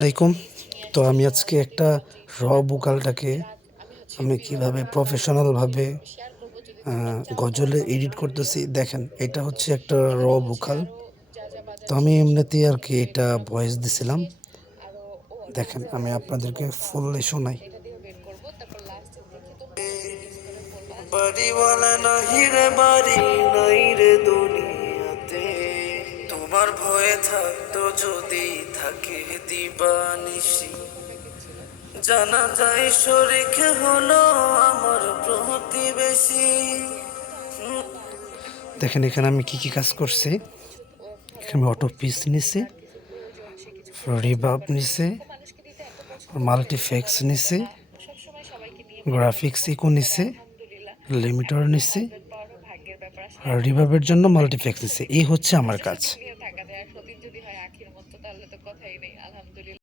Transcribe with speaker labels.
Speaker 1: আলাইকুম। তো আমি আজকে একটা র বুকালটাকে আমি কীভাবে প্রফেশনালভাবে গজলে এডিট করতেছি। দেখেন, এটা হচ্ছে একটা র বুকাল। তো আমি এমনিতেই আর কি এটা ভয়েস দিছিলাম। দেখেন, আমি আপনাদেরকে ফুললি শোনাই।
Speaker 2: বাড়ি। তোমার ভয়ে থাকতো যদি থাকে দিবানিসি জানা যায় শরিক হলো আমার প্রতিবেশী।
Speaker 1: দেখেন, এখানে আমি কি কি কাজ করছি? এখানে অটো পিস নিছি রিবাব নিছি মাল্টিফেক্স নিছি গ্রাফিক্স ইকো নিছি লিমিটার নিছি, আর রিভাবের জন্য মাল্টিফ্লেক্স নিছি। এই হচ্ছে আমার কাজ। সতীন যদি হয় আখির মতো তাহলে তো কথাই নেই আলহামদুলিল্লাহ।